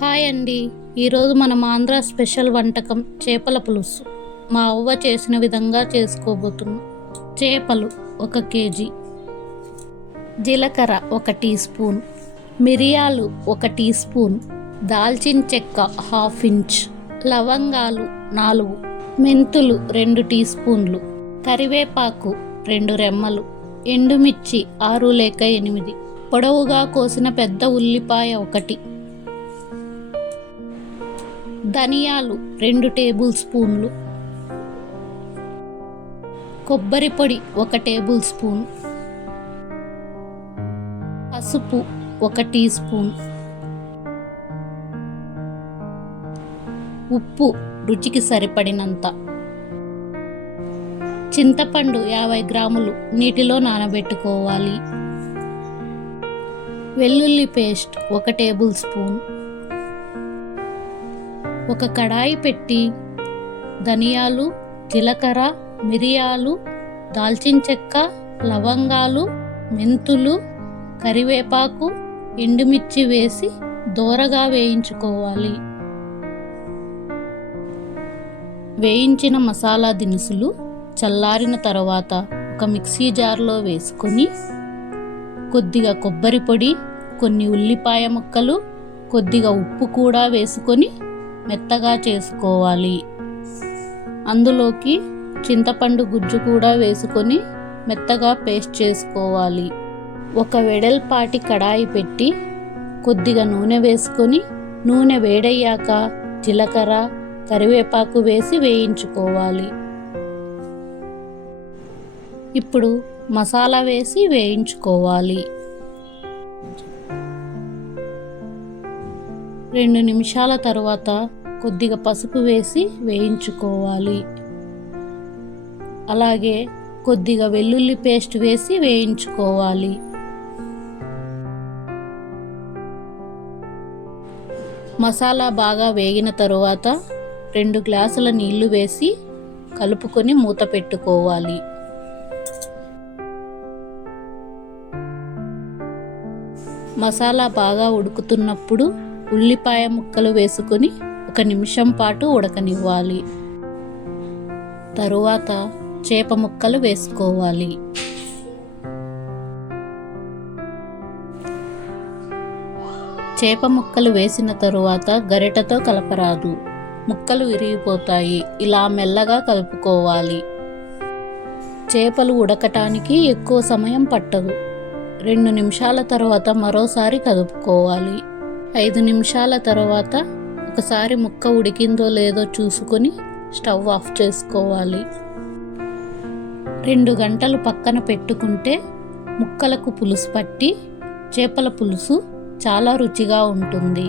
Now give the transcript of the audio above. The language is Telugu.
హాయ్ అండి. ఈరోజు మనం ఆంధ్ర స్పెషల్ వంటకం చేపల పులుసు. మా అవ్వ చేసిన విధంగా చేసుకోబోతున్నాం. చేపలు ఒక కేజీ. జీలకర్ర ఒక టీ స్పూన్. మిరియాలు ఒక టీ స్పూన్. దాల్చిన చెక్క హాఫ్ ఇంచ్. లవంగాలు నాలుగు. మెంతులు రెండు టీ స్పూన్లు. కరివేపాకు రెండు రెమ్మలు. ఎండుమిర్చి ఆరు లేక ఎనిమిది. పొడవుగా కోసిన పెద్ద ఉల్లిపాయ ఒకటి. ధనియాలు రెండు టేబుల్ స్పూన్లు. కొబ్బరి పొడి ఒక టేబుల్ స్పూన్. పసుపు ఒక టీ స్పూన్. ఉప్పు రుచికి సరిపడినంత. చింతపండు యాభై గ్రాములు నీటిలో నానబెట్టుకోవాలి. వెల్లుల్లి పేస్ట్ ఒక టేబుల్ స్పూన్. ఒక కడాయి పెట్టి ధనియాలు జీలకర్ర మిరియాలు దాల్చిన చెక్క లవంగాలు మెంతులు కరివేపాకు ఎండుమిర్చి వేసి దోరగా వేయించుకోవాలి. వేయించిన మసాలా దినుసులు చల్లారిన తర్వాత ఒక మిక్సీ జార్లో వేసుకొని కొద్దిగా కొబ్బరి పొడి కొన్ని ఉల్లిపాయ ముక్కలు కొద్దిగా ఉప్పు కూడా వేసుకొని మెత్తగా చేసుకోవాలి. అందులోకి చింతపండు గుజ్జు కూడా వేసుకొని మెత్తగా పేస్ట్ చేసుకోవాలి. ఒక వెడల్పాటి కడాయి పెట్టి కొద్దిగా నూనె వేసుకొని నూనె వేడయ్యాక జీలకర్ర కరివేపాకు వేసి వేయించుకోవాలి. ఇప్పుడు మసాలా వేసి వేయించుకోవాలి. రెండు నిమిషాల తర్వాత కొద్దిగా పసుపు వేసి వేయించుకోవాలి. అలాగే కొద్దిగా వెల్లుల్లి పేస్ట్ వేసి వేయించుకోవాలి. మసాలా బాగా వేగిన తరువాత రెండు గ్లాసుల నీళ్ళు వేసి కలుపుకొని మూత పెట్టుకోవాలి. మసాలా బాగా ఉడుకుతున్నప్పుడు ఉల్లిపాయ ముక్కలు వేసుకొని ఒక నిమిషం పాటు ఉడకనివ్వాలి. తరువాత చేప ముక్కలు వేసుకోవాలి. చేప ముక్కలు వేసిన తరువాత గరిటతో కలపరాదు. ముక్కలు విరిగిపోతాయి. ఇలా మెల్లగా కలుపుకోవాలి. చేపలు ఉడకటానికి ఎక్కువ సమయం పట్టదు. రెండు నిమిషాల తర్వాత మరోసారి కలుపుకోవాలి. ఐదు నిమిషాల తర్వాత ఒకసారి ముక్క ఉడికిందో లేదో చూసుకొని స్టవ్ ఆఫ్ చేసుకోవాలి. రెండు గంటలు పక్కన పెట్టుకుంటే ముక్కలకు పులుసు పట్టి చేపల పులుసు చాలా రుచిగా ఉంటుంది.